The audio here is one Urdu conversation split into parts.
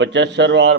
75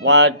5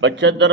75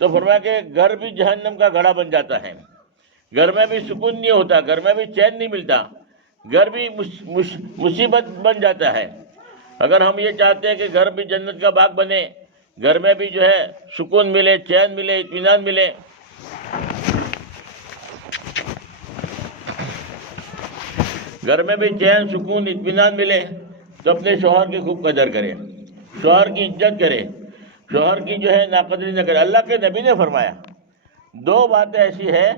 تو فرمایا کہ گھر بھی جہنم کا گڑھا بن جاتا ہے، گھر میں بھی سکون نہیں ہوتا، گھر میں بھی چین نہیں ملتا، گھر بھی مصیبت بن جاتا ہے۔ اگر ہم یہ چاہتے ہیں کہ گھر بھی جنت کا باغ بنے، گھر میں بھی جو ہے سکون ملے، چین ملے، اطمینان ملے، گھر میں بھی چین، سکون، اطمینان ملے، تو اپنے شوہر کی خوب قدر کرے، شوہر کی عزت کرے، شوہر کی جو ہے ناقدری نہ کرے۔ اللہ کے نبی نے فرمایا 2 باتیں ایسی ہے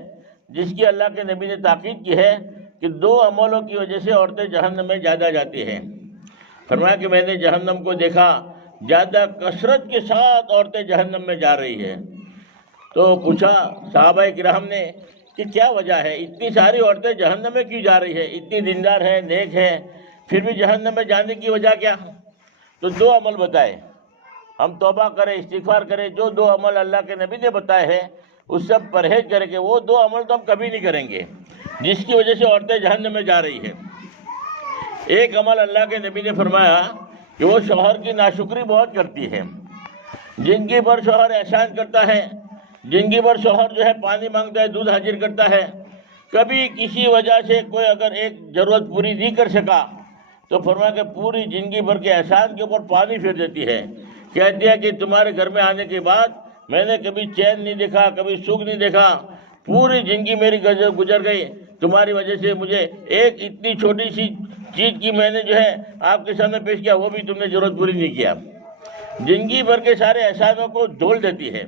جس کی اللہ کے نبی نے تاکید کی ہے کہ 2 عملوں کی وجہ سے عورتیں جہنم میں زیادہ جاتی ہیں۔ فرمایا کہ میں نے جہنم کو دیکھا، زیادہ کثرت کے ساتھ عورتیں جہنم میں جا رہی ہیں۔ تو پوچھا صحابہ کرام نے کہ کیا وجہ ہے، اتنی ساری عورتیں جہنم میں کیوں جا رہی ہے، اتنی دیندار ہیں، نیک ہیں، پھر بھی جہنم میں جانے کی وجہ کیا؟ تو 2 عمل بتائے، ہم توبہ کریں، استغفار کریں، جو 2 عمل اللہ کے نبی نے بتائے ہیں اس سے پرہیز کریں گے، وہ 2 عمل تو ہم کبھی نہیں کریں گے جس کی وجہ سے عورتیں جہنم میں جا رہی ہیں۔ ایک عمل اللہ کے نبی نے فرمایا کہ وہ شوہر کی ناشکری بہت کرتی ہے، زندگی بھر شوہر احسان کرتا ہے، زندگی بھر شوہر جو ہے پانی مانگتا ہے، دودھ حاضر کرتا ہے، کبھی کسی وجہ سے کوئی اگر ایک ضرورت پوری نہیں کر سکا تو فرمایا کہ پوری زندگی بھر کے احسان کے اوپر پانی پھیر دیتی ہے، کہتی ہے کہ تمہارے گھر میں آنے کے بعد میں نے کبھی چین نہیں دیکھا، کبھی سکھ نہیں دیکھا، پوری زندگی میری گزر گئی، تمہاری وجہ سے مجھے ایک اتنی چھوٹی سی چیز کی میں نے جو ہے آپ کے سامنے پیش کیا، وہ بھی تم نے ضرورت پوری نہیں کیا، زندگی بھر کے سارے احسانوں کو دھول دیتی ہے۔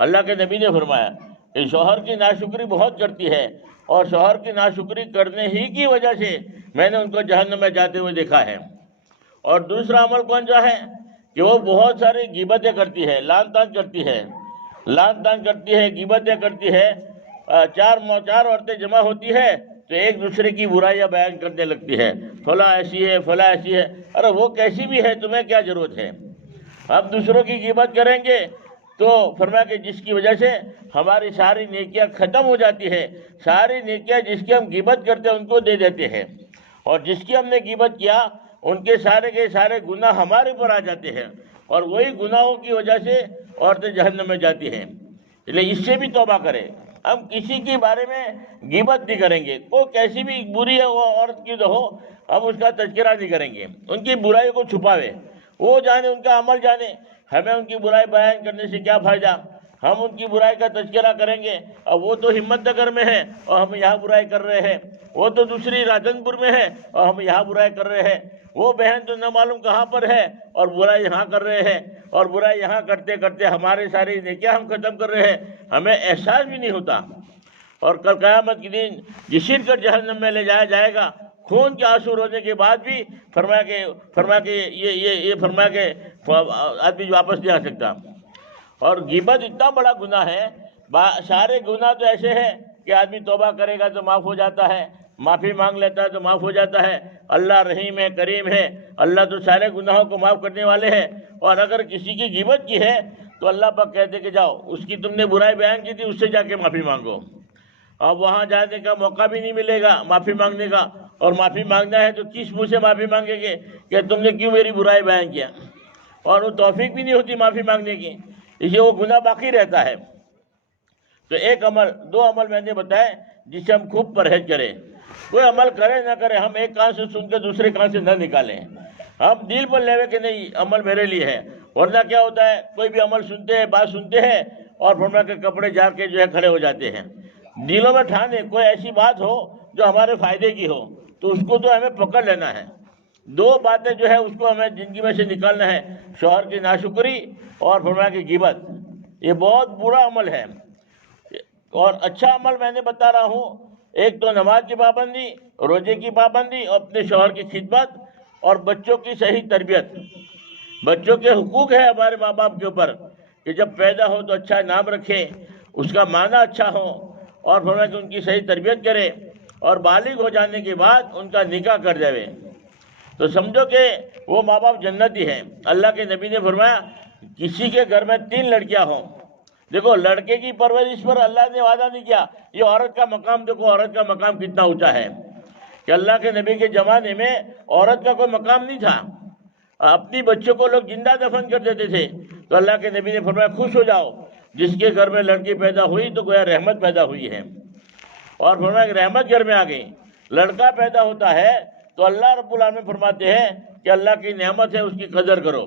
اللہ کے نبی نے فرمایا کہ شوہر کی ناشکری بہت کرتی ہے، اور شوہر کی ناشکری کرنے ہی کی وجہ سے میں نے ان کو جہنم میں جاتے ہوئے دیکھا ہے۔ اور دوسرا عمل کون سا ہے کہ وہ بہت ساری غیبتیں کرتی ہے، لعن طعن کرتی ہے، لعن طعن کرتی ہے، غیبتیں کرتی ہے، 4 عورتیں جمع ہوتی ہے تو ایک دوسرے کی برائیاں بیان کرنے لگتی ہے، فلاں ایسی ہے، فلاں ایسی ہے، ارے وہ کیسی بھی ہے، تمہیں کیا ضرورت ہے؟ ہم دوسروں کی غیبت کریں گے تو فرمایا کہ جس کی وجہ سے ہماری ساری نیکیاں ختم ہو جاتی ہے، ساری نیکیاں جس کی ہم غیبت کرتے ہیں ان کو دے دیتے ہیں، اور جس کی ہم نے غیبت کیا ان کے سارے گناہ ہمارے اوپر آ جاتے ہیں، اور وہی گناہوں کی وجہ سے عورتیں جہنم میں جاتی ہیں۔ اس لیے اس سے بھی توبہ کریں، ہم کسی کے بارے میں غیبت نہیں کریں گے، کوئی کیسی بھی بری ہے وہ عورت کی تو ہو، ہم اس کا تذکرہ نہیں کریں گے، ان کی برائی کو چھپاوے، وہ جانے ان کا عمل جانے، ہمیں ان کی برائی بیان کرنے سے کیا فائدہ؟ ہم ان کی برائی کا تذکرہ کریں گے، اور وہ تو ہمت نگر میں ہے اور ہم یہاں برائی کر رہے ہیں، وہ تو دوسری راجن پور میں ہے اور ہم یہاں برائی کر رہے ہیں، وہ بہن تو نہ معلوم کہاں پر ہے اور برائی یہاں کر رہے ہیں، اور برائی یہاں کرتے کرتے ہمارے ساری نیکیاں ہم ختم کر رہے ہیں، ہمیں احساس بھی نہیں ہوتا۔ اور کل قیامت کے دن گھسیٹ کر جہنم میں لے جایا جائے گا، خون کے آنسو رونے کے بعد بھی فرمایا کہ یہ فرمایا کہ آدمی واپس نہیں آ سکتا۔ اور غیبت اتنا بڑا گناہ ہے، سارے گناہ تو ایسے ہیں کہ آدمی توبہ کرے گا تو معاف ہو جاتا ہے، معافی مانگ لیتا ہے تو معاف ہو جاتا ہے، اللہ رحیم ہے، کریم ہے، اللہ تو سارے گناہوں کو معاف کرنے والے ہیں۔ اور اگر کسی کی غیبت کی ہے تو اللہ پاک کہتے کہ جاؤ، اس کی تم نے برائی بیان کی تھی اس سے جا کے معافی مانگو، اب وہاں جانے کا موقع بھی نہیں ملے گا معافی مانگنے کا، اور معافی مانگنا ہے تو کس منہ سے معافی مانگیں گے کہ تم نے کیوں میری برائی بیان کیا، اور وہ توفیق بھی نہیں ہوتی معافی مانگنے کی، اس لیے وہ گناہ باقی رہتا ہے۔ تو ایک عمل، 2 عمل میں نے بتائے جس سے ہم خوب پرہیز کریں، کوئی عمل کرے نہ کرے ہم ایک کان سے سن کے دوسرے کان سے نہ نکالیں، ہم دل پر لیوے کہ نہیں عمل میرے لیے ہے، ورنہ کیا ہوتا ہے کوئی بھی عمل سنتے ہیں، بات سنتے ہیں اور فرما کے کپڑے جا کے جو ہے کھڑے ہو جاتے ہیں، دلوں میں ٹھانے کوئی ایسی بات ہو جو ہمارے فائدے کی ہو تو اس کو تو ہمیں پکڑ لینا ہے۔ 2 باتیں جو ہے اس کو ہمیں زندگی میں سے نکالنا ہے، شوہر کی ناشکری اور فرمایا کی غیبت، یہ بہت برا عمل ہے۔ اور اچھا عمل میں نے بتا رہا ہوں، ایک تو نماز کی پابندی، روزے کی پابندی، اور اپنے شوہر کی خدمت، اور بچوں کی صحیح تربیت۔ بچوں کے حقوق ہے ہمارے ماں باپ کے اوپر کہ جب پیدا ہو تو اچھا نام رکھے، اس کا معنی اچھا ہو، اور فرمایا کہ ان کی صحیح تربیت کرے، اور بالغ ہو جانے کے بعد ان کا نکاح کر دے، تو سمجھو کہ وہ ماں باپ جنتی ہیں۔ اللہ کے نبی نے فرمایا کسی کے گھر میں 3 لڑکیاں ہوں، دیکھو لڑکے کی پرورش پر اللہ نے وعدہ نہیں کیا، یہ عورت کا مقام دیکھو، عورت کا مقام کتنا اونچا ہے کہ اللہ کے نبی کے زمانے میں عورت کا کوئی مقام نہیں تھا، اپنی بچوں کو لوگ زندہ دفن کر دیتے تھے، تو اللہ کے نبی نے فرمایا خوش ہو جاؤ جس کے گھر میں لڑکی پیدا ہوئی تو گویا رحمت پیدا ہوئی ہے، اور فرمایا کہ رحمت گھر میں آ گئی۔ لڑکا پیدا ہوتا ہے تو اللہ رب العالمین فرماتے ہیں کہ اللہ کی نعمت ہے، اس کی قدر کرو،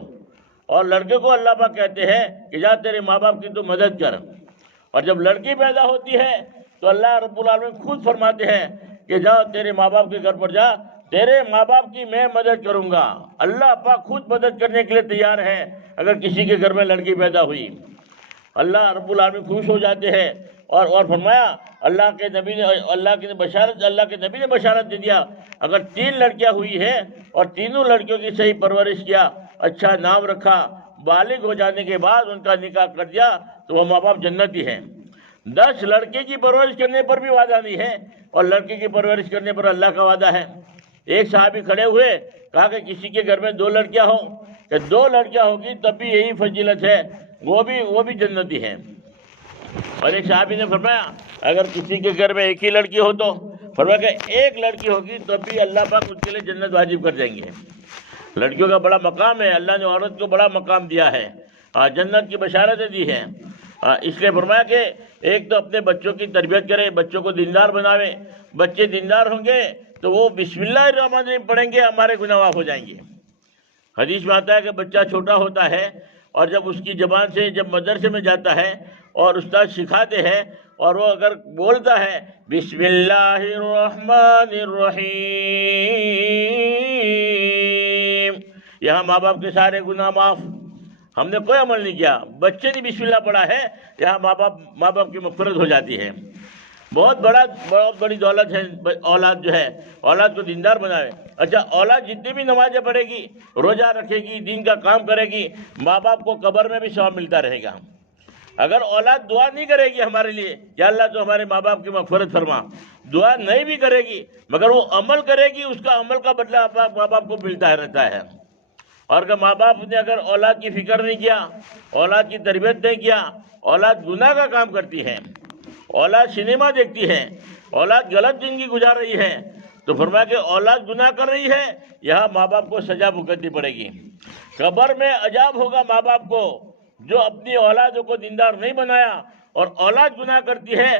اور لڑکے کو اللہ پاک کہتے ہیں کہ جا تیرے ماں باپ کی تو مدد کر۔ اور جب لڑکی پیدا ہوتی ہے تو اللہ رب العالمین خود فرماتے ہیں کہ جا تیرے ماں باپ کے گھر پر جا، تیرے ماں باپ کی میں مدد کروں گا۔ اللہ پاک خود مدد کرنے کے لیے تیار ہے اگر کسی کے گھر میں لڑکی پیدا ہوئی۔ اللہ رب العالمین خوش ہو جاتے ہیں، اور فرمایا اللہ کے نبی نے بشارت دے دیا، اگر 3 لڑکیاں ہوئی ہیں اور تینوں لڑکیوں کی صحیح پرورش کیا، اچھا نام رکھا، بالغ ہو جانے کے بعد ان کا نکاح کر دیا تو وہ ماں باپ جنتی ہیں۔ 10 لڑکے کی پرورش کرنے پر بھی وعدہ نہیں ہے، اور لڑکے کی پرورش کرنے پر اللہ کا وعدہ ہے۔ ایک صحابی کھڑے ہوئے، کہا کہ کسی کے گھر میں 2 لڑکیاں ہوں، کہ 2 لڑکیاں ہوگی تب بھی یہی فضیلت ہے، وہ بھی جنتی ہیں۔ اور ایک صحابی نے فرمایا اگر کسی کے گھر میں ایک ہی لڑکی ہو تو فرمایا کہ 1 لڑکی ہوگی تب بھی اللہ پاک اس کے لیے جنت واجب کر دیں گے۔ لڑکیوں کا بڑا مقام ہے، اللہ نے عورت کو بڑا مقام دیا ہے، جنت کی بشارتیں دی ہیں۔ اس لیے فرمایا کہ ایک تو اپنے بچوں کی تربیت کرے، بچوں کو دیندار بناوے۔ بچے دیندار ہوں گے تو وہ بسم اللہ الرحمن الرحیم پڑھیں گے، ہمارے گناہ معاف ہو جائیں گے۔ حدیث میں آتا ہے کہ بچہ چھوٹا ہوتا ہے اور جب اس کی زبان سے جب مدرسے میں جاتا ہے اور استاد سکھاتے ہیں اور وہ اگر بولتا ہے بسم اللہ الرحمن الرحیم، یہاں ماں باپ کے سارے گناہ معاف۔ ہم نے کوئی عمل نہیں کیا، بچے نے بسم اللہ پڑھا ہے، یہاں ماں باپ کی مغفرت ہو جاتی ہے۔ بہت بڑی دولت ہے اولاد جو ہے، اولاد کو دیندار بنائے۔ اچھا، اولاد جتنی بھی نمازیں پڑھے گی، روزہ رکھے گی، دین کا کام کرے گی، ماں باپ کو قبر میں بھی ثواب ملتا رہے گا۔ اگر اولاد دعا نہیں کرے گی ہمارے لیے کہ اللہ تو ہمارے ماں باپ کی مغفرت فرما، دعا نہیں بھی کرے گی مگر وہ عمل کرے گی، اس کا عمل کا بدلہ ماں باپ کو ملتا رہتا ہے۔ اور اگر ماں باپ نے اگر اولاد کی فکر نہیں کیا، اولاد کی تربیت نہیں کیا، اولاد گناہ کا کام کرتی ہے، اولاد سنیما دیکھتی ہے، اولاد غلط زندگی گزار رہی ہے، تو فرمایا کہ اولاد گناہ کر رہی ہے، یہاں ماں باپ کو سزا بھگتنی پڑے گی۔ قبر میں عذاب ہوگا ماں باپ کو جو اپنی اولادوں کو دیندار نہیں بنایا، اور اولاد گناہ کرتی ہے،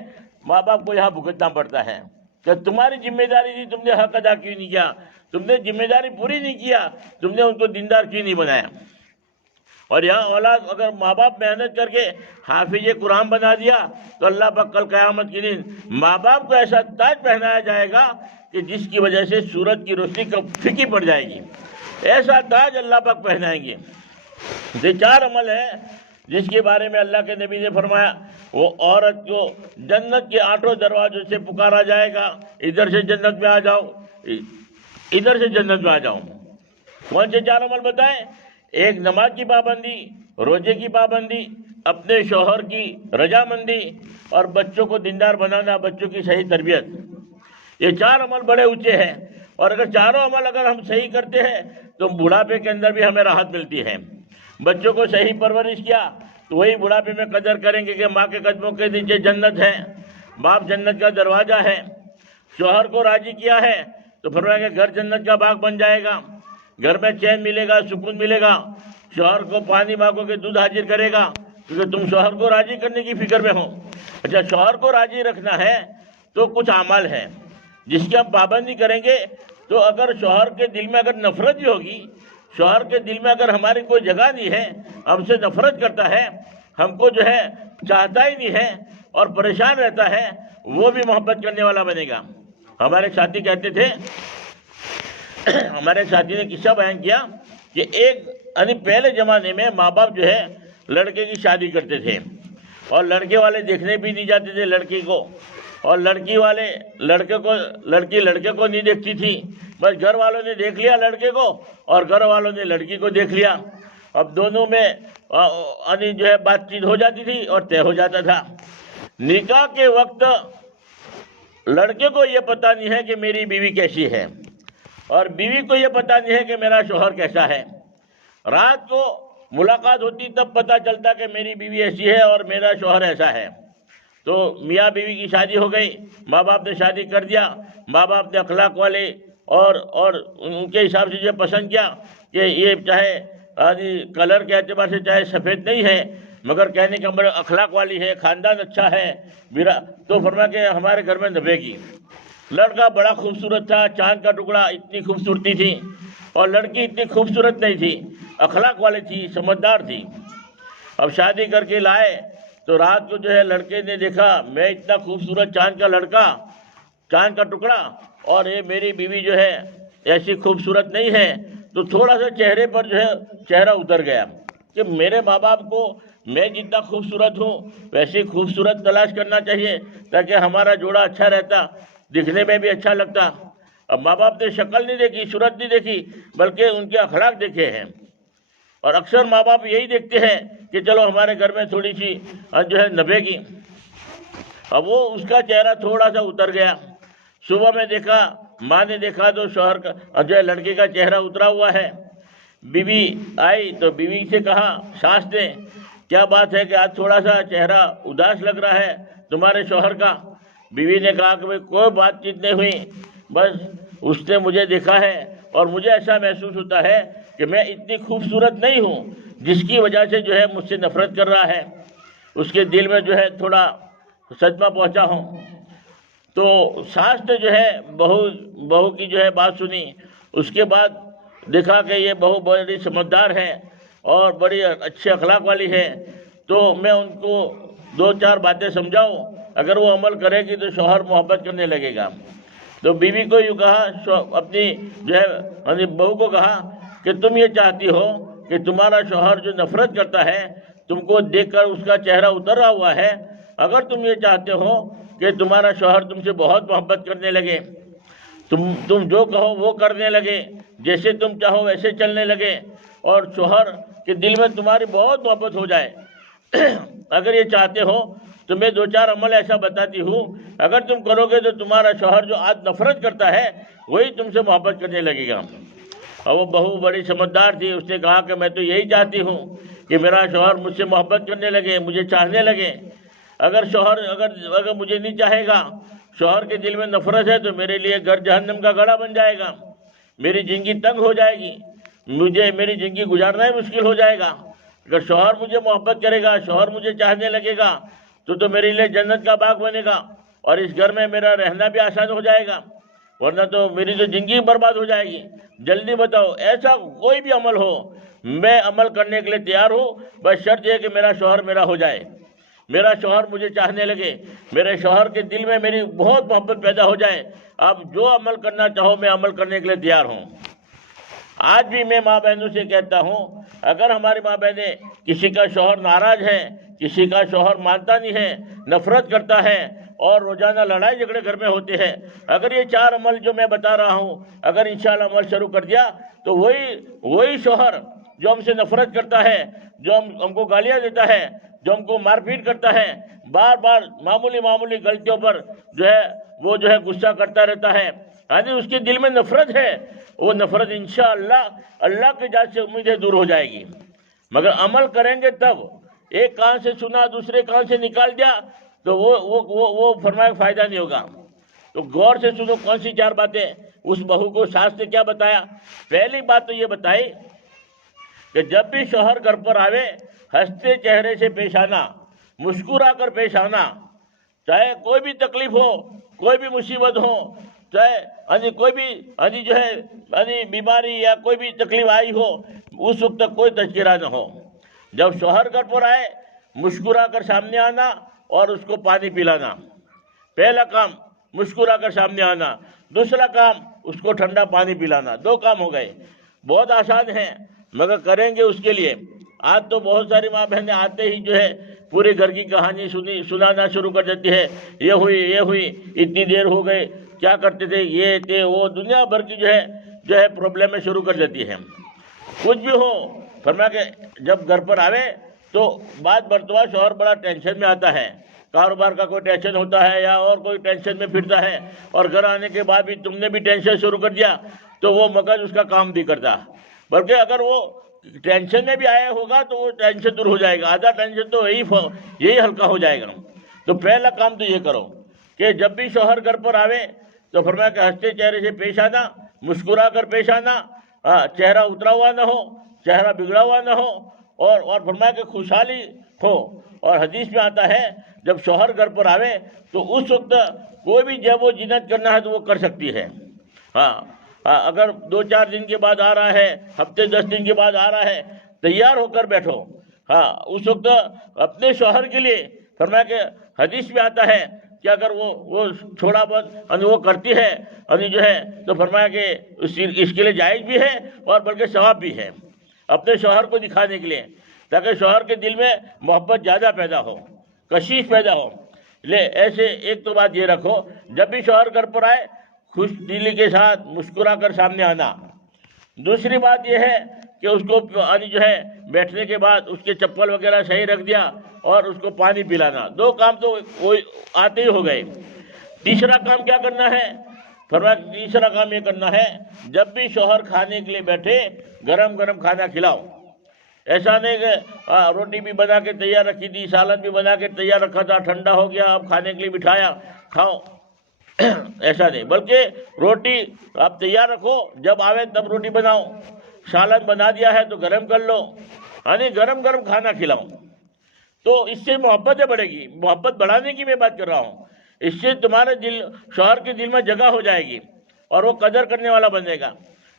ماں باپ کو یہاں بھگتنا پڑتا ہے کہ تمہاری ذمہ داری تھی، تم نے حق ادا کیوں نہیں کیا، تم نے ذمہ داری پوری نہیں کیا، تم نے ان کو دیندار کیوں نہیں بنایا۔ اور یہاں اولاد اگر ماں باپ محنت کر کے حافظ قرآن بنا دیا تو اللہ پاک کل قیامت کے دن ماں باپ کو ایسا تاج پہنایا جائے گا کہ جس کی وجہ سے سورج کی روشنی کو پھیکی پڑ جائے گی، ایسا تاج اللہ پاک پہنائیں گے۔ یہ 4 عمل ہے جس کے بارے میں اللہ کے نبی نے فرمایا وہ عورت کو جنت کے 8 دروازوں سے پکارا جائے گا، ادھر سے جنت میں آ جاؤ، ادھر سے جنت میں آ جاؤ۔ کون سے 4 عمل بتائیں؟ ایک، نماز کی پابندی، روزے کی پابندی، اپنے شوہر کی رضامندی، اور بچوں کو دیندار بنانا، بچوں کی صحیح تربیت۔ یہ 4 عمل بڑے اونچے ہیں، اور اگر چاروں عمل اگر ہم صحیح کرتے ہیں تو بڑھاپے کے اندر بھی ہمیں راحت ملتی ہے۔ بچوں کو صحیح پرورش کیا تو وہی بڑھاپے میں قدر کریں گے کہ ماں کے قدموں کے نیچے جنت ہے، باپ جنت کا دروازہ ہے۔ شوہر کو راضی کیا ہے تو فرمایا کہ گھر جنت کا باغ بن جائے گا، گھر میں چین ملے گا، سکون ملے گا۔ شوہر کو پانی مانگو کہ دودھ حاضر کرے گا، کیونکہ تم شوہر کو راضی کرنے کی فکر میں ہو۔ اچھا، شوہر کو راضی رکھنا ہے تو کچھ اعمال ہیں جس کی ہم پابندی کریں گے، تو اگر شوہر کے دل میں اگر نفرت بھی ہوگی، شوہر کے دل میں اگر ہماری کوئی جگہ نہیں ہے، ہم سے نفرت کرتا ہے، ہم کو جو ہے چاہتا ہی نہیں ہے اور پریشان رہتا ہے، وہ بھی محبت کرنے والا بنے گا۔ ہمارے ساتھی کہتے تھے، ہمارے ساتھی نے قصہ بیان کیا کہ پہلے زمانے میں ماں باپ جو ہے لڑکے کی شادی کرتے تھے اور لڑکے والے دیکھنے بھی نہیں جاتے تھے لڑکی کو، اور لڑکی والے لڑکے کو نہیں دیکھتی تھی، بس گھر والوں نے دیکھ لیا لڑکے کو اور گھر والوں نے لڑکی کو دیکھ لیا۔ اب دونوں میں جو ہے بات چیت ہو جاتی تھی اور طے ہو جاتا تھا۔ نکاح کے وقت لڑکے کو یہ پتہ نہیں ہے کہ میری بیوی کیسی ہے، اور بیوی کو یہ پتہ نہیں ہے کہ میرا شوہر کیسا ہے۔ رات کو ملاقات ہوتی تب پتہ چلتا کہ میری بیوی ایسی ہے اور میرا شوہر ایسا ہے۔ تو میاں بیوی کی شادی ہو گئی، ماں باپ نے شادی کر دیا، ماں باپ نے اخلاق والے اور ان کے حساب سے جو پسند کیا کہ یہ چاہے کلر کے اعتبار سے چاہے سفید نہیں ہے مگر کہنے کا بڑے اخلاق والی ہے، خاندان اچھا ہے میرا، تو فرمایا کہ ہمارے گھر میں نبھے گی۔ لڑکا بڑا خوبصورت تھا، چاند کا ٹکڑا، اتنی خوبصورتی تھی، اور لڑکی اتنی خوبصورت نہیں تھی، اخلاق والی تھی، سمجھدار تھی۔ اب شادی کر کے لائے تو رات کو جو ہے لڑکے نے دیکھا میں اتنا خوبصورت چاند کا لڑکا، چاند کا ٹکڑا، اور یہ میری بیوی جو ہے ایسی خوبصورت نہیں ہے، تو تھوڑا سا چہرے پر جو ہے چہرہ اتر گیا کہ میرے ماں باپ کو میں جتنا خوبصورت ہوں ویسی خوبصورت تلاش کرنا چاہیے تاکہ ہمارا جوڑا اچھا رہتا، دکھنے میں بھی اچھا لگتا۔ اب ماں باپ نے شکل نہیں دیکھی، صورت نہیں دیکھی، بلکہ ان کے اخلاق دیکھے ہیں، اور اکثر ماں باپ یہی دیکھتے ہیں کہ چلو ہمارے گھر میں تھوڑی سی جو ہے نبھے گی۔ اب وہ اس کا چہرہ تھوڑا سا اتر گیا، صبح میں دیکھا، ماں نے دیکھا تو شوہر کا جو ہے لڑکے کا چہرہ اترا ہوا ہے۔ بیوی آئی تو بیوی سے کہا ساس نے، کیا بات ہے کہ آج تھوڑا سا چہرہ اداس لگ رہا ہے تمہارے شوہر کا؟ بیوی نے کہا کہ کوئی بات چیت نہیں ہوئی، بس اس نے مجھے دیکھا ہے اور مجھے ایسا محسوس ہوتا ہے کہ میں اتنی خوبصورت نہیں ہوں، جس کی وجہ سے جو ہے مجھ سے نفرت کر رہا ہے، اس کے دل میں جو ہے تھوڑا صدمہ پہنچا ہوں۔ تو ساس نے جو ہے بہو کی جو ہے بات سنی، اس کے بعد دیکھا کہ یہ بہو بڑی سمجھدار ہے اور بڑی اچھے اخلاق والی ہے، تو میں ان کو دو چار باتیں سمجھاؤں، اگر وہ عمل کرے گی تو شوہر محبت کرنے لگے گا۔ تو بیوی کو یوں کہا، اپنی جو ہے بہو کو کہا کہ تم یہ چاہتی ہو کہ تمہارا شوہر جو نفرت کرتا ہے تم کو دیکھ کر اس کا چہرہ اتر رہا ہوا ہے، اگر تم یہ چاہتے ہو کہ تمہارا شوہر تم سے بہت محبت کرنے لگے، تم جو کہو وہ کرنے لگے، جیسے تم چاہو ویسے چلنے لگے، اور شوہر کے دل میں تمہاری بہت محبت ہو جائے، اگر یہ چاہتے ہو تو میں دو چار عمل ایسا بتاتی ہوں، اگر تم کرو گے تو تمہارا شوہر جو آج نفرت کرتا ہے وہی تم سے محبت کرنے لگے گا۔ اور وہ بہو بڑی سمجھدار تھی، اس نے کہا کہ میں تو یہی چاہتی ہوں کہ میرا شوہر مجھ سے محبت کرنے لگے، مجھے چاہنے لگے۔ اگر شوہر اگر مجھے نہیں چاہے گا، شوہر کے دل میں نفرت ہے، تو میرے لیے گھر جہنم کا گڑھا بن جائے گا، میری زندگی تنگ ہو جائے گی، میری زندگی گزارنا ہی مشکل ہو جائے گا۔ اگر شوہر مجھے محبت کرے گا، شوہر مجھے چاہنے لگے گا، تو میرے لیے جنت کا باغ بنے گا، اور اس گھر میں میرا رہنا بھی آسان ہو جائے گا، ورنہ تو میری تو زندگی برباد ہو جائے گی۔ جلدی بتاؤ، ایسا کوئی بھی عمل ہو، میں عمل کرنے کے لیے تیار ہوں، بس شرط یہ کہ میرا شوہر میرا ہو جائے، میرا شوہر مجھے چاہنے لگے، میرے شوہر کے دل میں میری بہت محبت پیدا ہو جائے۔ اب جو عمل کرنا چاہو میں عمل کرنے کے لیے تیار ہوں۔ آج بھی میں ماں بہنوں سے کہتا ہوں، اگر ہماری ماں بہنیں کسی کا شوہر ناراض ہے، کسی کا شوہر مانتا نہیں ہے، نفرت کرتا ہے، اور روزانہ لڑائی جھگڑے گھر میں ہوتے ہیں، اگر یہ چار عمل جو میں بتا رہا ہوں اگر انشاءاللہ عمل شروع کر دیا تو وہی شوہر جو ہم سے نفرت کرتا ہے، جو ہم کو گالیاں دیتا ہے، جو ہم کو مار پیٹ کرتا ہے، بار بار معمولی غلطیوں پر وہ غصہ کرتا رہتا ہے، اس کے دل میں نفرت ہے، وہ نفرت انشاءاللہ اللہ کی ذات سے امید ہے دور ہو جائے گی۔ مگر عمل کریں گے تب، ایک کان سے سنا دوسرے کان سے نکال دیا تو وہ فرمایا فائدہ نہیں ہوگا۔ تو غور سے سنو کون سی چار باتیں اس بہو کو ساس نے کیا بتایا۔ پہلی بات تو یہ بتائی کہ جب بھی شوہر گھر پر آوے ہنستے چہرے سے پیش آنا، مسکرا کر پیش آنا، چاہے کوئی بھی تکلیف ہو، کوئی بھی مصیبت ہو، چاہے کوئی بھی بیماری یا کوئی بھی تکلیف آئی ہو، اس وقت تک کوئی تذکرہ نہ ہو۔ جب شوہر گھر پر آئے مسکرا کر سامنے آنا اور اس کو پانی پلانا، پہلا کام مسکرا کر سامنے آنا، دوسرا کام اس کو ٹھنڈا پانی پلانا، دو کام ہو گئے۔ بہت آسان ہے مگر کریں گے اس کے لیے۔ آج تو بہت ساری ماں بہنیں آتے ہی پورے گھر کی کہانی سنانا شروع کر دیتی ہے، یہ ہوئی اتنی دیر ہو گئے، کیا کرتے تھے، یہ تھے وہ، دنیا بھر کی پرابلم میں شروع کر دیتی ہے۔ کچھ بھی ہو، فرمایا کہ جب گھر پر آوے تو بعد مرتبہ شوہر بڑا ٹینشن میں آتا ہے، کاروبار کا کوئی ٹینشن ہوتا ہے یا اور کوئی ٹینشن میں پھرتا ہے، اور گھر آنے کے بعد بھی تم نے بھی ٹینشن شروع کر دیا تو وہ مگز اس کا کام نہیں کرتا، بلکہ اگر وہ ٹینشن میں بھی آیا ہوگا تو وہ ٹینشن دور ہو جائے گا، آدھا ٹینشن تو یہی ہلکا ہو جائے گا۔ تو پہلا کام تو یہ کرو کہ جب بھی شوہر گھر پر آوے تو فرمایا کہ ہنستے چہرے سے پیش آنا، مسکرا کر پیش آنا، چہرہ اترا ہوا نہ ہو، چہرہ بگڑا ہوا نہ ہو، اور فرمایا کہ خوشحالی ہو. اور حدیث میں آتا ہے جب شوہر گھر پر آوے تو اس وقت کوئی بھی جب وہ زینت کرنا ہے تو وہ کر سکتی ہے. ہاں اگر 2-4 دن کے بعد آ رہا ہے، ہفتے 10 دن کے بعد آ رہا ہے، تیار ہو کر بیٹھو. ہاں اس وقت اپنے شوہر کے لیے فرمایا کہ حدیث میں آتا ہے کہ اگر وہ تھوڑا بہت وہ کرتی ہے جو ہے تو فرمایا کہ اس کے لیے جائز بھی ہے اور بلکہ ثواب بھی ہے اپنے شوہر کو دکھانے کے لیے، تاکہ شوہر کے دل میں محبت زیادہ پیدا ہو، کشش پیدا ہو. ایسے ایک تو بات یہ رکھو، جب بھی شوہر گھر پر آئے خوش دلی کے ساتھ مسکرا کر سامنے آنا. دوسری بات یہ ہے کہ اس کو جو ہے بیٹھنے کے بعد اس کے چپل وغیرہ صحیح رکھ دیا اور اس کو پانی پلانا. 2 کام تو وہ آتے ہی ہو گئے. تیسرا کام کیا کرنا ہے؟ فرمایا تیسرا کام یہ کرنا ہے جب بھی شوہر کھانے کے لیے بیٹھے گرم گرم کھانا کھلاؤ. ایسا نہیں کہ روٹی بھی بنا کے تیار رکھی تھی، سالن بھی بنا کے تیار رکھا تھا، ٹھنڈا ہو گیا اب کھانے کے لیے بٹھایا کھاؤ. ایسا نہیں، بلکہ روٹی آپ تیار رکھو، جب آوے تب روٹی بناؤ. سالن بنا دیا ہے تو گرم کر لو، یعنی گرم گرم کھانا کھلاؤ. تو اس سے محبتیں بڑھے گی. محبت بڑھانے کی میں بات کر رہا ہوں. اس سے تمہارے شوہر کے دل میں جگہ ہو جائے گی اور وہ قدر کرنے والا بنے گا.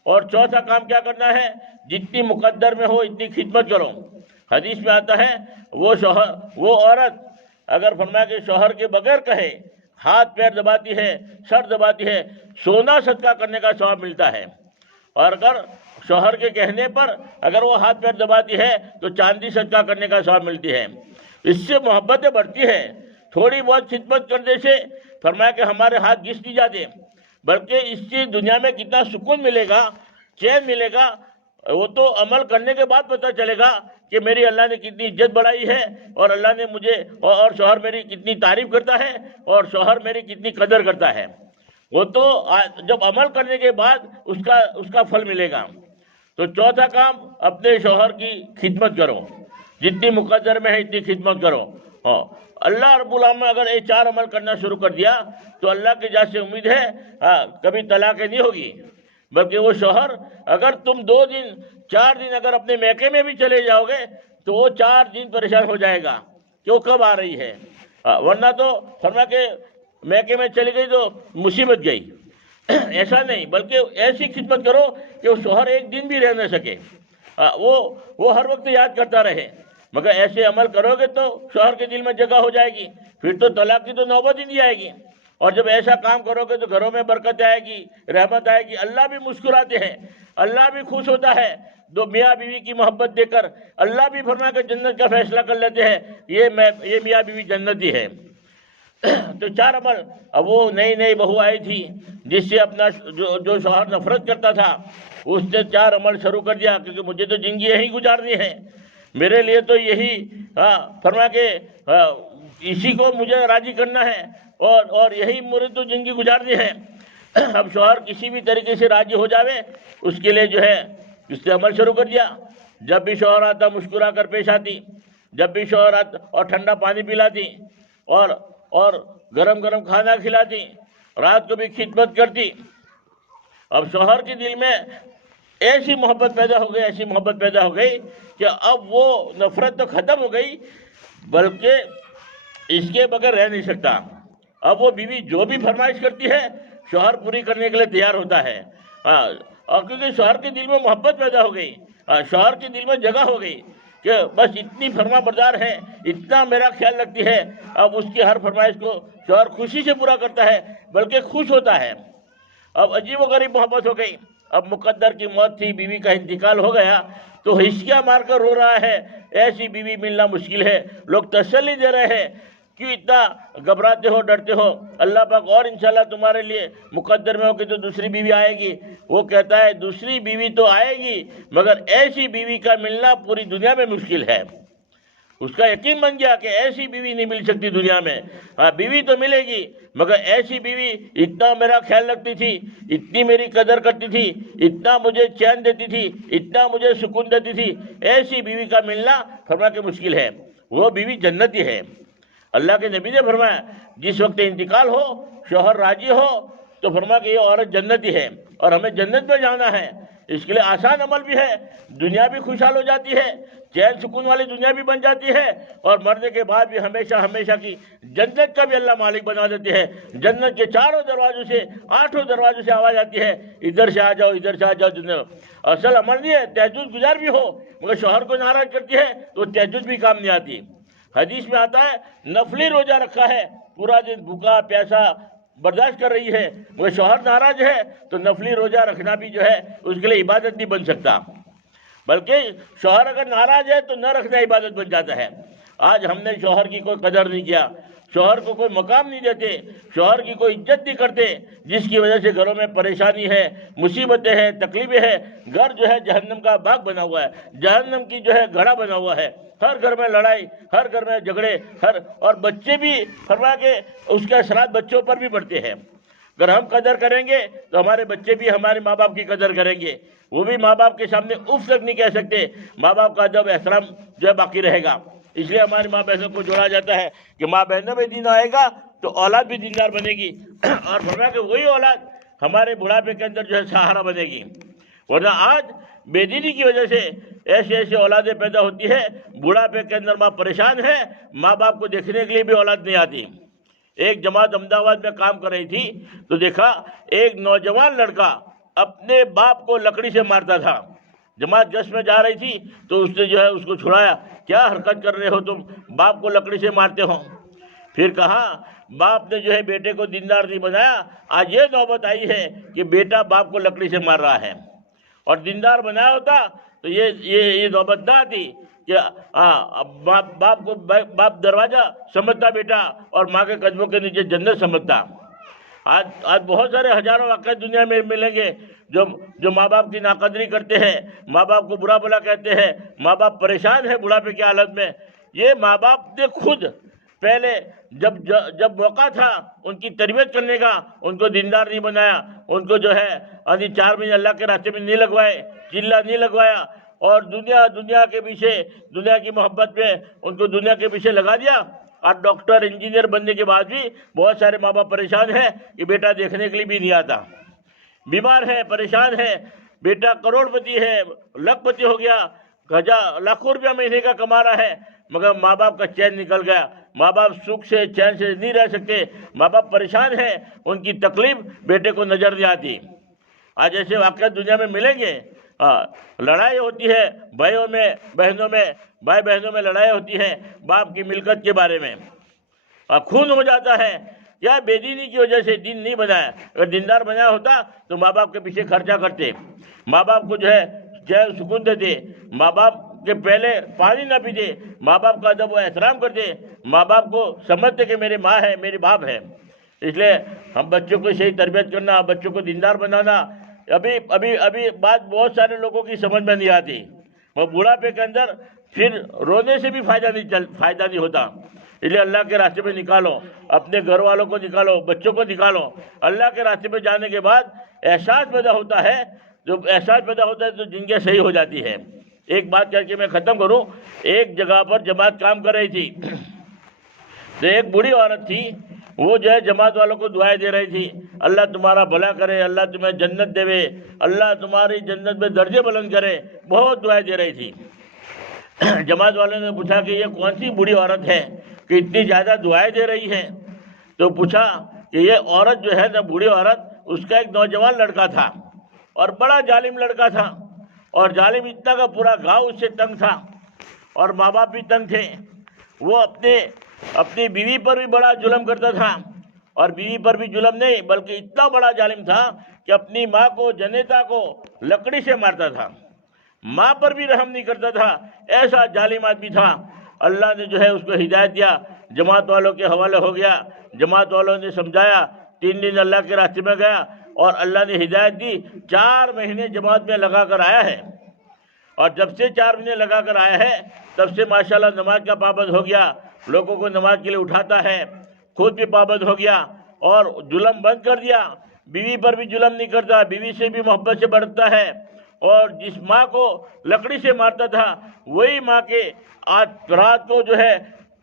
اور چوتھا کام کیا کرنا ہے؟ جتنی مقدر میں ہو اتنی خدمت کرو. حدیث میں آتا ہے وہ عورت اگر فرمایا کہ شوہر کے بغیر کہے ہاتھ پیر دباتی ہے، سر دباتی ہے، سونا صدقہ کرنے کا ثواب ملتا ہے. اور اگر شوہر کے کہنے پر اگر وہ ہاتھ پیر دباتی ہے تو چاندی صدقہ کرنے کا ثواب ملتی ہے. اس سے محبتیں بڑھتی ہے. تھوڑی بہت خدمت کرنے سے فرمایا کہ ہمارے ہاتھ گھس نہیں جاتے، بلکہ اس سے دنیا میں کتنا سکون ملے گا، چین ملے گا، وہ تو عمل کرنے کے بعد پتہ چلے گا کہ میری اللہ نے کتنی عزت بڑھائی ہے اور اللہ نے مجھے اور شوہر میری کتنی تعریف کرتا ہے اور شوہر میری کتنی قدر کرتا ہے. وہ تو جب عمل کرنے کے بعد اس کا پھل ملے گا. تو چوتھا کام اپنے شوہر کی خدمت کرو، جتنی مقدر میں ہے اتنی خدمت کرو. اللہ رب العالمین اگر یہ 4 عمل کرنا شروع کر دیا تو اللہ کی ذات سے امید ہے کبھی طلاق نہیں ہوگی. بلکہ وہ شوہر اگر تم 2 دن 4 دن اگر اپنے میکے میں بھی چلے جاؤ گے تو وہ 4 دن پریشان ہو جائے گا کہ وہ کب آ رہی ہے. ورنہ تو فرما کہ میکے میں چلی گئی تو مصیبت گئی. ایسا نہیں، بلکہ ایسی خدمت کرو کہ وہ شوہر ایک دن بھی رہ نہ سکے، وہ ہر وقت یاد کرتا رہے. مگر ایسے عمل کرو گے تو شوہر کے دل میں جگہ ہو جائے گی، پھر تو طلاق کی تو نوبت ہی نہیں آئے گی. اور جب ایسا کام کرو گے تو گھروں میں برکت آئے گی، رحمت آئے گی. اللہ بھی مسکراتے ہیں، اللہ بھی خوش ہوتا ہے. دو میاں بیوی کی محبت دے کر اللہ بھی فرمایا کہ جنت کا فیصلہ کر لیتے ہیں، یہ میاں بیوی جنتی ہے. تو 4 عمل. اب وہ نئی بہو آئی تھی جس سے اپنا جو شوہر نفرت کرتا تھا، اس نے 4 عمل شروع کر دیا کیونکہ مجھے تو زندگی یہی گزارنی ہے، میرے لیے تو یہی فرمایا کہ اسی کو مجھے راضی کرنا ہے اور یہی مجھے تو زندگی گزارنی ہے. اب شوہر کسی بھی طریقے سے راضی ہو جاوے اس کے لیے جو ہے اس نے عمل شروع کر دیا. جب بھی شوہر آتا مسکرا کر پیش آتی، جب بھی شوہر آتا اور ٹھنڈا پانی پلاتی اور گرم گرم کھانا کھلاتی، رات کو بھی خدمت کرتی. اب شوہر کے دل میں ایسی محبت پیدا ہو گئی کہ اب وہ نفرت تو ختم ہو گئی، بلکہ اس کے بغیر رہ نہیں سکتا. اب وہ بیوی جو بھی فرمائش کرتی ہے شوہر پوری کرنے کے لیے تیار ہوتا ہے. اور کیونکہ شوہر کے دل میں محبت پیدا ہو گئی، شوہر کے دل میں جگہ ہو گئی کہ بس اتنی فرما بردار ہے، اتنا میرا خیال رکھتی ہے. اب اس کی ہر فرمائش کو شوہر خوشی سے پورا کرتا ہے، بلکہ خوش ہوتا ہے. اب عجیب و غریب محبت ہو گئی. اب مقدر کی موت تھی، بیوی کا انتقال ہو گیا تو ہچکیاں مار کر رو رہا ہے. ایسی بیوی ملنا مشکل ہے. لوگ تسلی دے رہے ہیں، کیوں اتنا گھبراتے ہو، ڈرتے ہو؟ اللہ پاک اور انشاءاللہ تمہارے لیے مقدر میں ہو کہ تو دوسری بیوی آئے گی. وہ کہتا ہے دوسری بیوی تو آئے گی مگر ایسی بیوی کا ملنا پوری دنیا میں مشکل ہے. اس کا یقین بن گیا کہ ایسی بیوی نہیں مل سکتی دنیا میں. بیوی تو ملے گی مگر ایسی بیوی اتنا میرا خیال رکھتی تھی، اتنی میری قدر کرتی تھی، اتنا مجھے چین دیتی تھی، اتنا مجھے سکون دیتی تھی، ایسی بیوی کا ملنا فرمایا کہ مشکل ہے. وہ بیوی جنتی ہے. اللہ کے نبی نے فرمایا جس وقت انتقال ہو شوہر راضی ہو تو فرمایا کہ یہ عورت جنتی ہے اور ہمیں جنت میں جانا ہے. اس کے لیے آسان عمل بھی ہے، دنیا بھی خوشحال ہو جاتی ہے، چین سکون والی دنیا بھی بن جاتی ہے، اور مرنے کے بعد بھی ہمیشہ ہمیشہ کی جنت کا بھی اللہ مالک بنا دیتے ہیں۔ جنت کے چاروں دروازوں سے، 8 دروازوں سے آواز آتی ہے، ادھر سے آ جاؤ، ادھر سے آ جاؤ۔ اصل عمل نہیں ہے، تہجد گزار بھی ہو مگر شوہر کو ناراض کرتی ہے تو تہجد بھی کام نہیں آتی۔ حدیث میں آتا ہے نفلی روزہ رکھا ہے، پورا دن بھوکا پیاسا برداشت کر رہی ہے مگر شوہر ناراض ہے تو نفلی روزہ رکھنا بھی جو ہے اس کے لیے عبادت نہیں بن سکتا، بلکہ شوہر اگر ناراض ہے تو نہ رکھنا عبادت بن جاتا ہے۔ آج ہم نے شوہر کی کوئی قدر نہیں کیا، شوہر کو کوئی مقام نہیں دیتے، شوہر کی کوئی عزت نہیں کرتے، جس کی وجہ سے گھروں میں پریشانی ہے، مصیبتیں ہیں، تکلیفیں ہیں۔ گھر جو ہے جہنم کا باغ بنا ہوا ہے، جہنم کی جو ہے گھڑا بنا ہوا ہے، ہر گھر میں لڑائی، ہر گھر میں جھگڑے، اور بچے بھی فرما کے اس کے اثرات بچوں پر بھی پڑتے ہیں۔ اگر ہم قدر کریں گے تو ہمارے بچے بھی ہمارے ماں باپ کی قدر کریں گے، وہ بھی ماں باپ کے سامنے اف تک نہیں کہہ سکتے، ماں باپ کا ادب احترام جو ہے باقی رہے گا۔ اس لیے ہماری ماں بہنوں کو جوڑا جاتا ہے کہ ماں بہنوں میں دین آئے گا تو اولاد بھی دیندار بنے گی، اور فرمایا کہ وہی اولاد ہمارے بڑھاپے کے اندر جو ہے سہارا بنے گی۔ ورنہ آج بے دینی کی وجہ سے ایسے اولادیں پیدا ہوتی ہے، بڑھاپے کے اندر ماں پریشان ہے، ماں باپ کو دیکھنے کے لیے بھی اولاد نہیں آتی۔ ایک جماعت احمد آباد میں کام کر رہی تھی تو دیکھا ایک نوجوان لڑکا اپنے باپ کو لکڑی سے مارتا تھا۔ جماعت جشن میں جا رہی تھی تو اس نے جو ہے اس کو چھڑایا، کیا حرکت کر رہے ہو تم، باپ کو لکڑی سے مارتے ہو؟ پھر کہا باپ نے جو ہے بیٹے کو دیندار نہیں بنایا، آج یہ نوبت آئی ہے کہ بیٹا باپ کو لکڑی سے مار رہا ہے، اور دیندار بنایا ہوتا تو یہ نوبت نہ آتی کہ باپ دروازہ سمجھتا بیٹا اور ماں کے قدموں کے نیچے جنت سمجھتا۔ آج بہت سارے ہزاروں واقعات دنیا میں ملیں گے جو ماں باپ کی ناقدری کرتے ہیں، ماں باپ کو برا بھلا کہتے ہیں، ماں باپ پریشان ہے بڑھاپے کی حالت میں۔ یہ ماں باپ نے خود پہلے جب موقع تھا ان کی تربیت کرنے کا، ان کو دیندار نہیں بنایا، ان کو جو ہے 4 مہینے اللہ کے راستے میں نہیں لگوائے، چلا نہیں لگوایا، اور دنیا کے پیچھے، دنیا کی محبت میں ان کو دنیا کے پیچھے لگا دیا۔ اور ڈاکٹر انجینئر بننے کے بعد بھی بہت سارے ماں باپ پریشان ہیں کہ بیٹا دیکھنے کے لیے بھی نہیں آتا، بیمار ہے، پریشان ہے، بیٹا کروڑ پتی ہے، لاکھ پتی ہو گیا، لاکھوں روپیہ مہینے کا کما رہا ہے، مگر ماں باپ کا چین نکل گیا، ماں باپ سکھ سے چین سے نہیں رہ سکتے، ماں باپ پریشان ہیں، ان کی تکلیف بیٹے کو نظر نہیں آتی۔ آج ایسے واقعات دنیا میں ملیں گے، لڑائی ہوتی ہے بھائیوں میں، بہنوں میں، بھائی بہنوں میں لڑائی ہوتی ہے باپ کی ملکت کے بارے میں، خون ہو جاتا ہے، یا بے دینی کی وجہ سے دین نہیں بنایا۔ اگر دیندار بنایا ہوتا تو ماں باپ کے پیچھے خرچہ کرتے، ماں باپ کو جو ہے چین سکون دیتے، ماں باپ کے پہلے پانی نہ پیتے، ماں باپ کا ادب و احترام کرتے، ماں باپ کو سمجھتے کہ میری ماں ہے، میری باپ ہے۔ اس لیے ہم بچوں کو صحیح تربیت کرنا، بچوں کو دیندار بنانا، ابھی بات بہت سارے لوگوں کی سمجھ میں نہیں آتی، وہ بڑھاپے کے اندر پھر رونے سے بھی فائدہ نہیں ہوتا۔ اس لیے اللہ کے راستے میں نکالو، اپنے گھر والوں کو نکالو، بچوں کو نکالو۔ اللہ کے راستے میں جانے کے بعد احساس پیدا ہوتا ہے، تو زندگی صحیح ہو جاتی ہے۔ ایک بات کر کے میں ختم کروں، ایک جگہ پر جماعت کام کر رہی تھی تو ایک بوڑھی عورت تھی، وہ جو ہے جماعت والوں کو دعائیں دے رہی تھی، اللہ تمہارا بھلا کرے، اللہ تمہیں جنت دے، اللہ تمہاری جنت میں درجے بلند کرے، بہت دعائیں دے رہی تھی۔ جماعت والوں نے پوچھا کہ یہ کون سی بوڑھی عورت ہے کہ اتنی زیادہ دعائیں دے رہی ہے؟ تو پوچھا کہ یہ عورت جو ہے نا، بوڑھی عورت، اس کا ایک نوجوان لڑکا تھا اور بڑا ظالم لڑکا تھا، اور ظالم اتنا کا پورا گاؤں اس سے تنگ تھا، اور ماں باپ بھی تنگ تھے۔ وہ اپنی بیوی پر بھی بڑا ظلم کرتا تھا، اور بیوی پر بھی ظلم نہیں بلکہ اتنا بڑا ظالم تھا کہ اپنی ماں کو، جنیتا کو لکڑی سے مارتا تھا، ماں پر بھی رحم نہیں کرتا تھا، ایسا ظالم آدمی تھا۔ اللہ نے جو ہے اس کو ہدایت دیا، جماعت والوں کے حوالے ہو گیا، جماعت والوں نے سمجھایا، 3 دن اللہ کے راستے میں گیا اور اللہ نے ہدایت دی، 4 مہینے جماعت میں لگا کر آیا ہے، اور جب سے 4 مہینے لگا کر آیا ہے تب سے ماشاءاللہ نماز کا پابند ہو گیا، لوگوں کو نماز کے لیے اٹھاتا ہے، خود بھی پابند ہو گیا، اور ظلم بند کر دیا، بیوی پر بھی ظلم نہیں کرتا، بیوی سے بھی محبت سے بڑھتا ہے، اور جس ماں کو لکڑی سے مارتا تھا وہی ماں کے آج رات کو جو ہے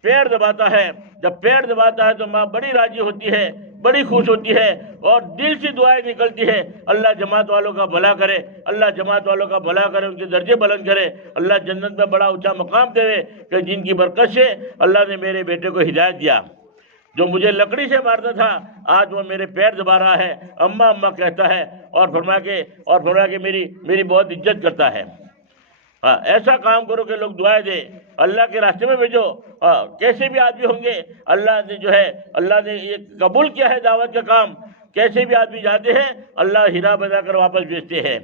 پیر دباتا ہے، جب پیر دباتا ہے تو ماں بڑی راضی ہوتی ہے، بڑی خوش ہوتی ہے اور دل سے دعائیں نکلتی ہے، اللہ جماعت والوں کا بھلا کرے، اللہ جماعت والوں کا بھلا کرے، ان کے درجے بلند کرے، اللہ جنت میں بڑا اونچا مقام دے کہ جن کی برکت سے اللہ نے میرے بیٹے کو ہدایت دیا۔ جو مجھے لکڑی سے مارتا تھا آج وہ میرے پیر دبا رہا ہے، اماں اماں کہتا ہے، اور فرما کے میری بہت عزت کرتا ہے۔ ایسا کام کرو کہ لوگ دعائیں دیں، اللہ کے راستے میں بھیجو۔ کیسے بھی آدمی ہوں گے، اللہ نے یہ قبول کیا ہے دعوت کا کام، کیسے بھی آدمی جاتے ہیں اللہ ہیرا بنا کر واپس بھیجتے ہیں،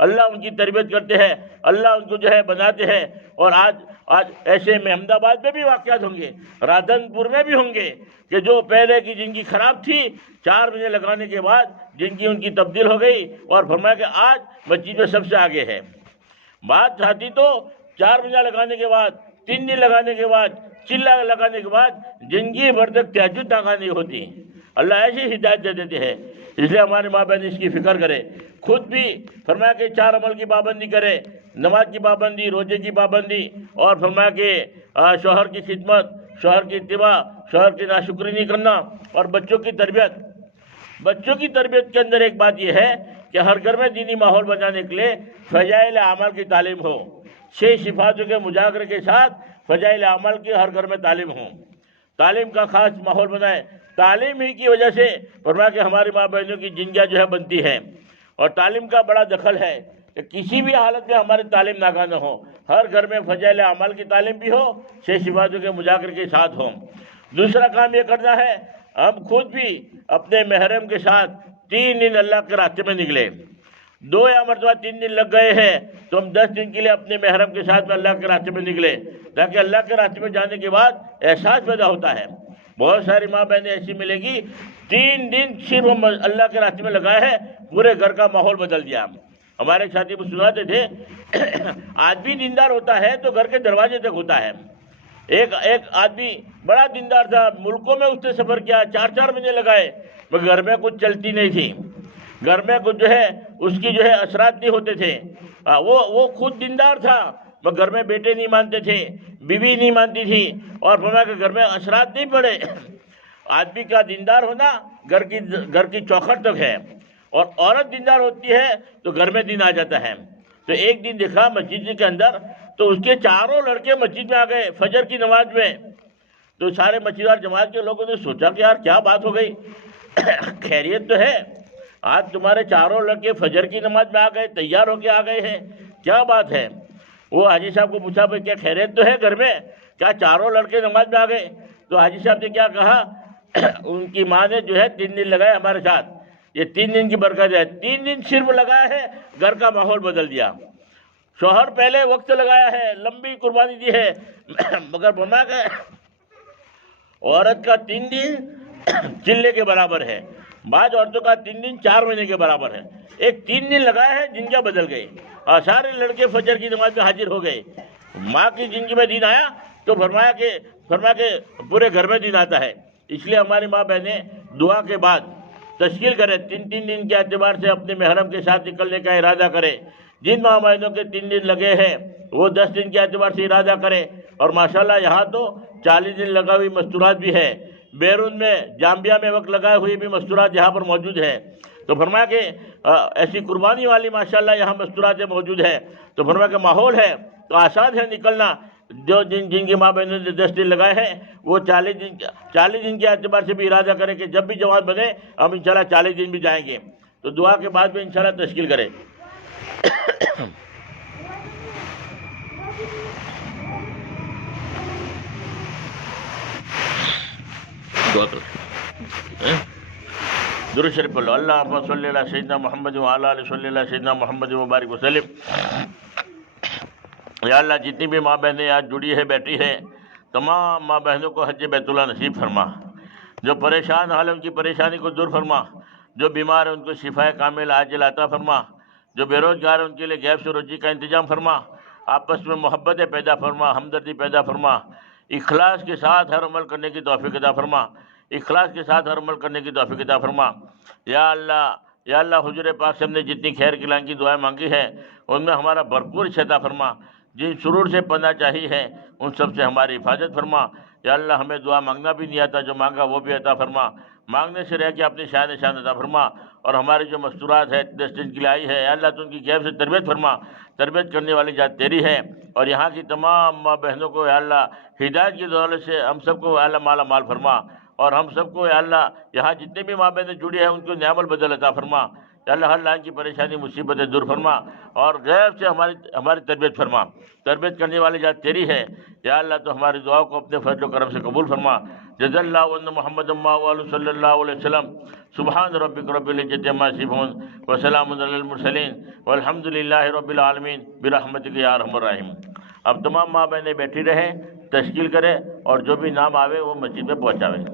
اللہ ان کی تربیت کرتے ہیں، اللہ ان کو بناتے ہیں۔ اور آج ایسے میں احمد آباد میں بھی واقعات ہوں گے، رادن پور میں بھی ہوں گے کہ جو پہلے کی جن کی خراب تھی 4 مہینے لگانے کے بعد جن کی ان کی تبدیل ہو گئی، اور فرمایا کہ آج مسجد میں سب سے آگے ہے۔ بات چاہتی تو 4 مہینہ لگانے کے بعد، 3 دن لگانے کے بعد، چلا لگانے کے بعد زندگی بھر تک تہجد ناکا نہیں ہوتی۔ اللہ ایسی ہدایت دے دیتے ہیں، اس لیے ہمارے ماں بہن اس کی فکر کرے، خود بھی فرمایا کہ 4 عمل کی پابندی کرے، نماز کی پابندی، روزے کی پابندی، اور فرمایا کہ شوہر کی خدمت، شوہر کی اتباع، شوہر کی ناشکری نہیں کرنا، اور بچوں کی تربیت کے اندر ایک بات یہ ہے کہ ہر گھر میں دینی ماحول بنانے کے لیے فضائل اعمال کی تعلیم ہو، 6 صفاتوں کے مذاکرے کے ساتھ فضائل اعمال کی ہر گھر میں تعلیم ہو، تعلیم کا خاص ماحول بنائے۔ تعلیم ہی کی وجہ سے فرمایا کہ ہماری ماں بہنوں کی زندگیاں بنتی ہیں، اور تعلیم کا بڑا دخل ہے کہ کسی بھی حالت میں ہماری تعلیم ناکام نہ ہو، ہر گھر میں فضائل اعمال کی تعلیم بھی ہو، 6 صفاتوں کے مذاکرے کے ساتھ ہو۔ دوسرا کام یہ کرنا ہے ہم خود بھی اپنے محرم کے ساتھ 3 دن اللہ کے راستے میں نکلے، 2 یا مرتبہ 3 دن لگ گئے ہیں تو ہم 10 دن کے لیے اپنے محرم کے ساتھ میں اللہ کے راستے میں نکلے، تاکہ اللہ کے راستے میں جانے کے بعد احساس پیدا ہوتا ہے۔ بہت ساری ماں بہنیں ایسی ملے گی 3 دن صرف اللہ کے راستے میں لگائے ہیں، پورے گھر کا ماحول بدل دیا۔ ہمارے ساتھی کو سناتے تھے آدمی دیندار ہوتا ہے تو گھر کے دروازے تک ہوتا ہے۔ ایک آدمی بڑا دیندار تھا، ملکوں میں اس نے سفر کیا، 4 مہینے لگائے، مگر گھر میں کچھ چلتی نہیں تھی، گھر میں کچھ اس کی اثرات نہیں ہوتے تھے۔ وہ خود دیندار تھا مگر گھر میں بیٹے نہیں مانتے تھے، بیوی نہیں مانتی تھی، اور فرمایا کہ گھر میں اثرات نہیں پڑے۔ آدمی کا دیندار ہونا گھر کی چوکھٹ تک ہے، اور عورت دیندار ہوتی ہے تو گھر میں دین آ جاتا ہے۔ تو ایک دن دیکھا مسجد کے اندر تو اس کے 4 لڑکے مسجد میں آ گئے فجر کی نماز میں، تو سارے مسجدار جماعت کے لوگوں نے سوچا کہ یار کیا بات ہو گئی، خیریت تو ہے، آج تمہارے 4 لڑکے فجر کی نماز میں آ گئے، تیار ہو کے آ گئے ہیں، کیا بات ہے؟ وہ حاجی صاحب کو پوچھا بھائی کیا خیریت تو ہے گھر میں، کیا 4 لڑکے نماز میں آ گئے؟ تو حاجی صاحب نے کیا کہا، ان کی ماں نے 3 دن لگائے ہمارے ساتھ، یہ 3 دن کی برکت ہے، 3 دن صرف لگایا ہے گھر کا ماحول بدل دیا۔ شوہر پہلے وقت لگایا ہے، لمبی قربانی دی ہے، مگر بنا کہ عورت کا 3 دن چلے کے برابر ہے، بعض عورتوں کا 3 دن 4 مہینے کے برابر ہے۔ ایک 3 دن لگایا ہے، زندگیاں بدل گئی، اور سارے لڑکے فجر کی نماز میں حاضر ہو گئے۔ ماں کی زندگی میں دین آیا تو فرمایا کہ پورے گھر میں دین آتا ہے۔ اس لیے ہماری ماں بہنیں دعا کے بعد تشکیل کرے، 3 دن کے اعتبار سے اپنے محرم کے ساتھ نکلنے کا ارادہ کرے۔ جن ماں بہنوں کے 3 دن لگے ہیں وہ 10 دن کے اعتبار سے ارادہ کرے۔ اور ماشاءاللہ یہاں تو 40 دن لگا ہوئی مستورات بھی ہے، بیرون میں جامبیا میں وقت لگائے ہوئے بھی مستورات یہاں پر موجود ہے۔ تو فرمایا کہ ایسی قربانی والی ماشاءاللہ یہاں مستورات موجود ہے، تو فرمایا کہ ماحول ہے تو آسان ہے نکلنا۔ جو جن کی ماں بہنوں نے 10 دن لگائے ہیں وہ 40 دن کے اعتبار سے بھی ارادہ کریں کہ جب بھی جماعت بنے ہم انشاءاللہ 40 دن بھی جائیں گے، تو دعا کے بعد میں انشاءاللہ تشکیل کریں۔ درود شریف پڑھ لو، اللہم صلی علی سیدنا محمد وعلی آلہ صلی علی سیدنا محمد مبارک وسلم۔ یا اللہ جتنی بھی ماں بہنیں آج جڑی ہے بیٹھی ہے، تمام ماں بہنوں کو حج بیت اللہ نصیب فرما، جو پریشان حال ان کی پریشانی کو دور فرما، جو بیمار ہیں ان کو شفا کامل عاجل عطا فرما، جو بے روزگار ہیں ان کے لیے غیب سے روزی کا انتظام فرما، آپس میں محبتیں پیدا فرما، ہمدردی پیدا فرما، اخلاص کے ساتھ ہر عمل کرنے کی توفیق عطا فرما، اخلاص کے ساتھ ہر عمل کرنے کی توفیق عطا فرما۔ یا اللہ حضور پاک سے ہم نے جتنی خیر کی دعائیں مانگی ہیں ان میں ہمارا بھرپور عطا فرما، جن شرور سے پناہ چاہی ہے ان سب سے ہماری حفاظت فرما۔ یا اللہ ہمیں دعا مانگنا بھی نہیں آتا، جو مانگا وہ بھی عطا فرما۔ مانگنے سے رہ کے اپنی شان عطا فرما، اور ہماری جو مستورات ہے 10 دن کی لائی ہے، اے اللہ تو ان کی غیب سے تربیت فرما، تربیت کرنے والی ذات تیری ہے، اور یہاں کی تمام ماں بہنوں کو اے اللہ ہدایت کی دولت سے ہم سب کو اے اللہ مالا مال فرما، اور ہم سب کو اے اللہ یہاں جتنے بھی ماں بہنیں جڑی ہیں ان کو نعم البدل عطا فرما، اے اللہ ہر لائن کی پریشانی مصیبتیں دور فرما، اور غیب سے ہماری تربیت فرما، تربیت کرنے والی ذات تیری ہے، یا اللہ تو ہماری دعا کو اپنے فضل و کرم سے قبول فرما۔ جزا اللہ ان محمد صلی اللہ علیہ وسلم۔ سبحان ربک رب العزت عما یصفون وسلام علی المرسلین والحمد للہ رب العالمین برحمتک یا ارحم الراحمین۔ اب تمام ماں بہنیں بیٹھی رہیں، تشکیل کریں، اور جو بھی نام آوے وہ مسجد میں پہنچاویں۔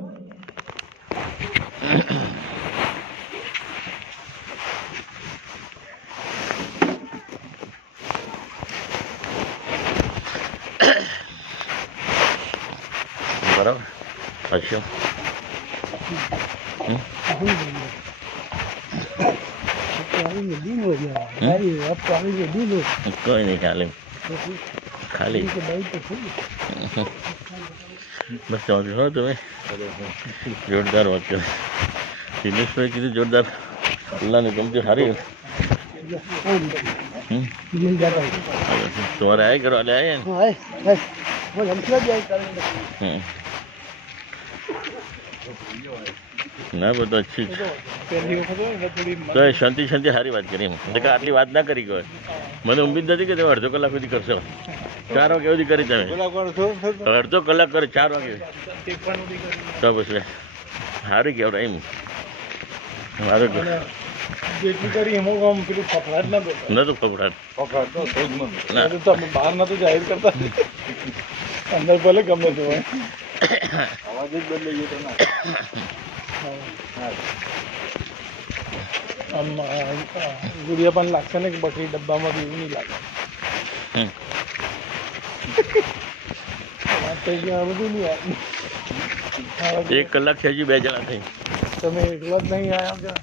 اچھا کوئی نہیں خالی بس چوتھ ہو تمہیں جوردار بات کریں فٹنس پہ کتنی جوردار اللہ نے تم سے ہاری تمہارے آئے گھر والے آئے ہیں نہ وہ تو اچھی تو شانتی شانتی ہاری بات કરી دیکھا આટલી વાત ના કરી કોઈ મને ઉમ્મીદ નથી કે તમે અડધો કલાક સુધી કરશો 4 વાગ્યા સુધી કરી તમે અડધો કલાક કરે 4 વાગે તો પછી હારી ગયા એમ મારે જેટલી કરી એમાં આમ પેલું ફફડાટ ના બેઠા નતું ફફડાટ તો તમે બહાર ના તો જાહેર કરતા અંદર ભલે ગમે તે હોય અવાજ જ બદલાઈ ગયો તો આમ ગુડિયા પણ લાગશે ને કે બકરી ડબ્બામાં બી એવું નહીં લાગે વાત થઈ ગયા બધું નહીં આવે 1 કલાક છે હજી 2 જણા થઈ તમે એકલા જ નહીં આવ્યા